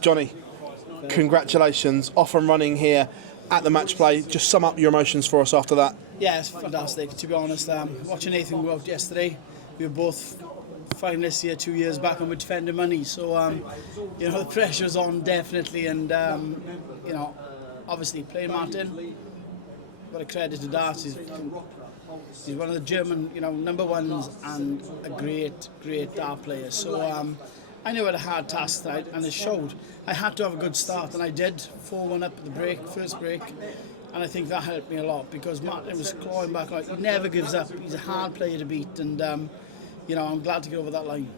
Jonny, congratulations, off and running here at the match play. Just sum up your emotions for us after that. Yeah, it's fantastic, to be honest. Watching Nathan go out yesterday, we were both finalists here 2 years back and we're defending money. So, the pressure's on, definitely. And, obviously playing Martin, got a credit to that. He's one of the German, number ones and a great dart player. So I knew I had a hard task tonight, and it showed. I had to have a good start, and I did. 4-1 up at the first break, and I think that helped me a lot because Martin was clawing back. Like, he never gives up. He's a hard player to beat, and I'm glad to get over that line.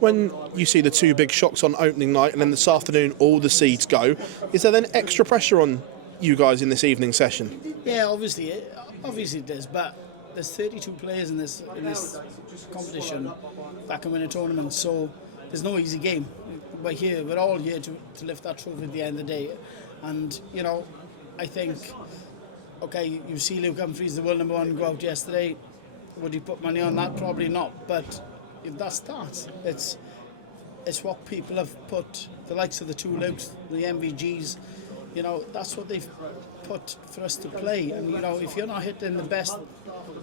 When you see the two big shocks on opening night, and then this afternoon all the seeds go, is there then extra pressure on you guys in this evening session? Yeah, obviously it is, but there's 32 players in this competition that can win a tournament, so there's no easy game. We're all here to lift that trophy at the end of the day, and I think, okay, you see Luke Humphries, the world number one, go out yesterday. Would you put money on that? Probably not, but if that starts, it's what people have put, the likes of the two Lukes, the MVGs, that's what they've put for us to play. And, if you're not hitting the best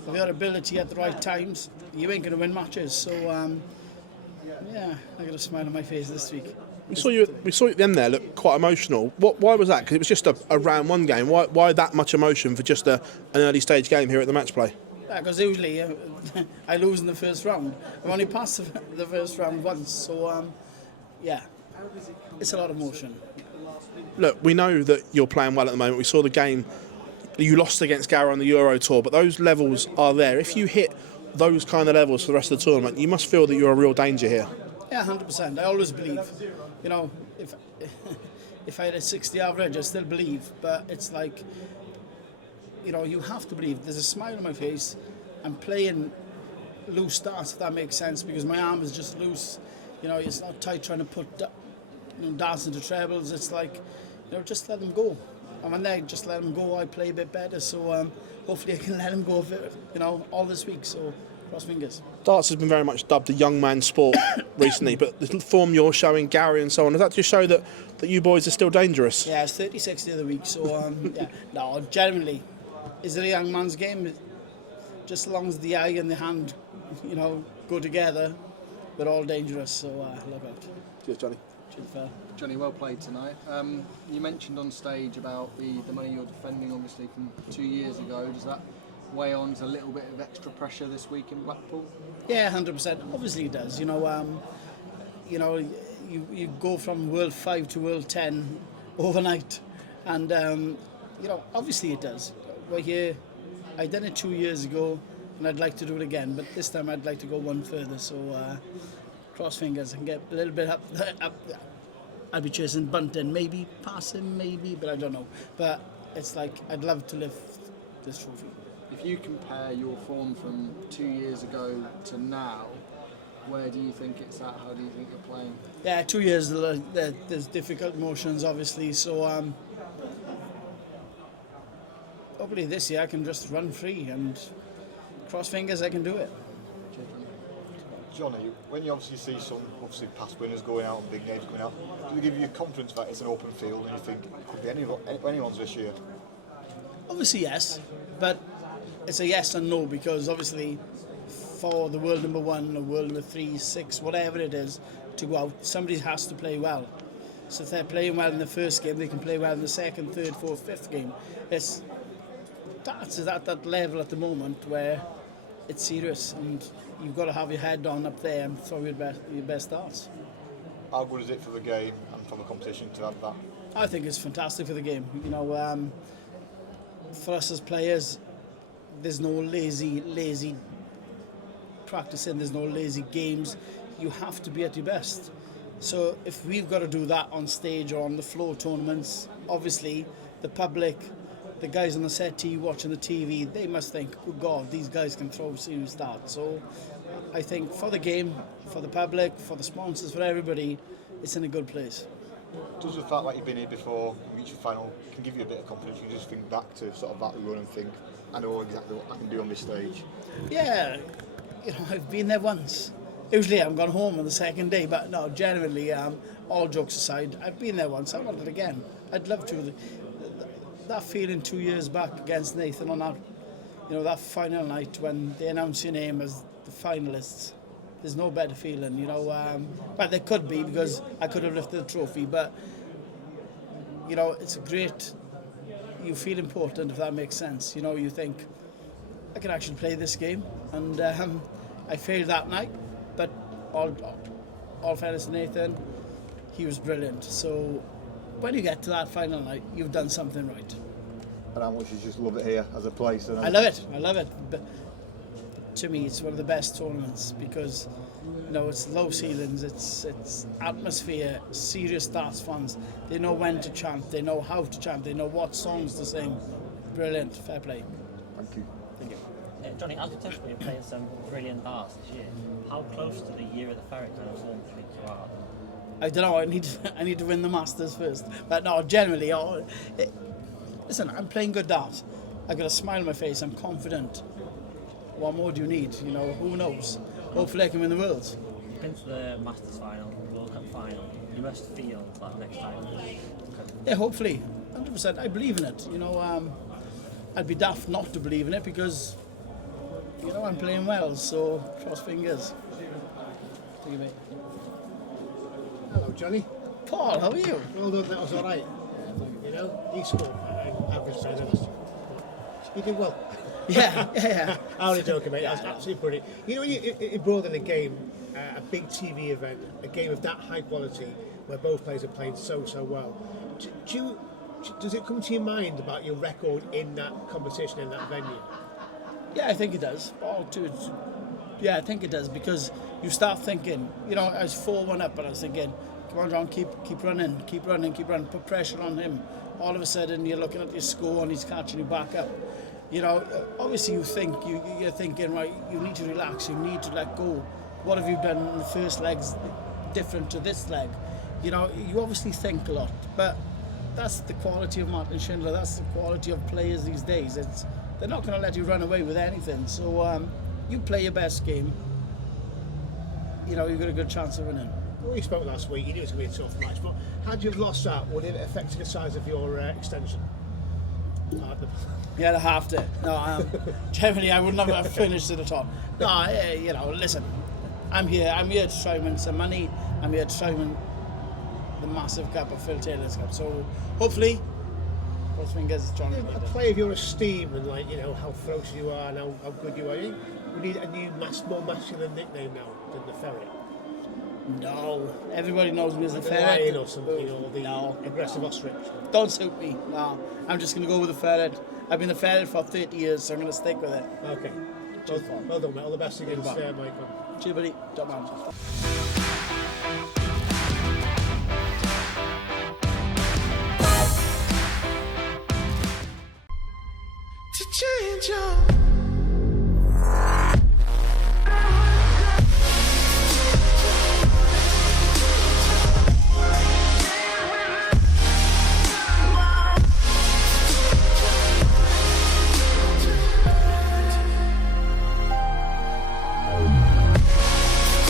of your ability at the right times, you ain't going to win matches. So, I got a smile on my face this week. We saw you at the end there look quite emotional. Why was that? Because it was just a round one game. Why that much emotion for just an early stage game here at the match play? Because usually I lose in the first round. I've only passed the first round once, so it's a lot of emotion. Look, we know that you're playing well at the moment. We saw the game you lost against Gara on the Euro Tour, but those levels are there. If you hit those kind of levels for the rest of the tournament, you must feel that you're a real danger here. Yeah, 100%. I always believe. If I had a 60 average, I still believe. But it's like, you have to believe. There's a smile on my face. I'm playing loose darts, if that makes sense, because my arm is just loose. It's not tight trying to put darts into trebles. It's like, just let them go. And when they just let them go, I play a bit better. So hopefully I can let them go, all this week. So cross fingers. Darts has been very much dubbed a young man's sport recently, but the form you're showing, Gary and so on, does that just show that you boys are still dangerous? Yeah, it's 36 the other week. So no, generally, is it a young man's game? Just as long as the eye and the hand, go together, we're all dangerous. So look out. Cheers, Jonny. Cheers, fella. Jonny, well played tonight. You mentioned on stage about the money you're defending, obviously, from 2 years ago. Does that weigh on a little bit of extra pressure this week in Blackpool? Yeah, 100%. Obviously it does. You go from World 5 to World 10 overnight. And, obviously it does. We're here. I done it 2 years ago, and I'd like to do it again. But this time I'd like to go one further. So, cross fingers and get a little bit up. I'll be chasing Bunton, maybe pass him, but I don't know. But it's like, I'd love to lift this trophy. If you compare your form from 2 years ago to now, where do you think it's at? How do you think you're playing? Yeah, 2 years, there's difficult motions, obviously. So hopefully this year I can just run free and cross fingers I can do it. Jonny, when you obviously see some past winners going out and big names going out, do they give you confidence that it's an open field and you think it could be anyone's this year? Obviously yes, but it's a yes and no, because obviously for the world number one or world number 3, 6, whatever it is, to go out, somebody has to play well. So if they're playing well in the first game, they can play well in the second, third, fourth, fifth game. That's at that level at the moment where it's serious, and you've got to have your head on up there and throw your best darts. How good is it for the game and for the competition to have that? I think it's fantastic for the game. For us as players, there's no lazy practicing, there's no lazy games. You have to be at your best. So if we've got to do that on stage or on the floor tournaments, obviously the public, the guys on the settee watching the TV, they must think, oh God, these guys can throw serious darts. So I think for the game, for the public, for the sponsors, for everybody, it's in a good place. Does the fact that you've been here before, you reach the final, can give you a bit of confidence? You just think back to sort of that run and think, I know exactly what I can do on this stage. Yeah, I've been there once. Usually I'm gone home on the second day, but no, generally, all jokes aside, I've been there once. I want it again. I'd love to. That feeling 2 years back against Nathan on that, that final night when they announced your name as the finalists. There's no better feeling, But there could be, because I could have lifted the trophy. But it's a great. You feel important, if that makes sense. You think I could actually play this game, and I failed that night. But all fairness to Nathan, he was brilliant. So when you get to that final night, you've done something right. And how much you just love it here as a place? And I love it. But to me, it's one of the best tournaments because, it's low ceilings, it's atmosphere, serious darts fans. They know when to chant, they know how to chant, they know what songs to sing. Brilliant, fair play. Thank you. Thank you. Johnny, as potentially you're playing some brilliant darts this year, how close to the year of the ferret kind of form do you think you are? I don't know. I need to win the Masters first. But no, generally, listen. I'm playing good darts. I've got a smile on my face. I'm confident. What more do you need? Who knows? Hopefully, I can win the Worlds. You've been to the Masters final, World Cup final. You must feel that next time. Yeah, hopefully, 100%. I believe in it. I'd be daft not to believe in it because, I'm playing well. So cross fingers. Thank you, mate. Hello, Johnny. Paul, how are you? Well done, that was all right. He scored average players. You did well. Yeah. I'm only joking, mate. That's absolutely brilliant. You brought in a game, a big TV event, a game of that high quality, where both players are playing so well. Does it come to your mind about your record in that competition, in that venue? Yeah, I think it does. Yeah, I think it does because you start thinking. I was 4-1 up, but I was thinking, come on, John, keep running, put pressure on him. All of a sudden, you're looking at your score and he's catching you back up. Obviously you're thinking, right, you need to relax, you need to let go. What have you done in the first leg's different to this leg? You obviously think a lot, but that's the quality of Martin Schindler, that's the quality of players these days. They're not going to let you run away with anything. So you play your best game, you've got a good chance of winning. Well, we spoke last week, you knew it was going to be a tough match, but had you have lost that, would it have affected the size of your extension? Yeah, I have to. No, generally I wouldn't have finished at the top. No, listen, I'm here to try and win some money. I'm here to try and win the massive cup of Phil Taylor's Cup. So hopefully, cross fingers, Jonny Clayton. A player of your esteem and how ferocious you are and how good you are. We need a new more masculine nickname now than the Ferret. No, everybody knows me as the The Ferret. Lion or something, or the aggressive ostrich. Don't suit me. No, I'm just going to go with the Ferret. I've been the Ferret for 30 years, so I'm going to stick with it. Okay. Well done, mate. All the best against Michael. Cheers, buddy. Top man.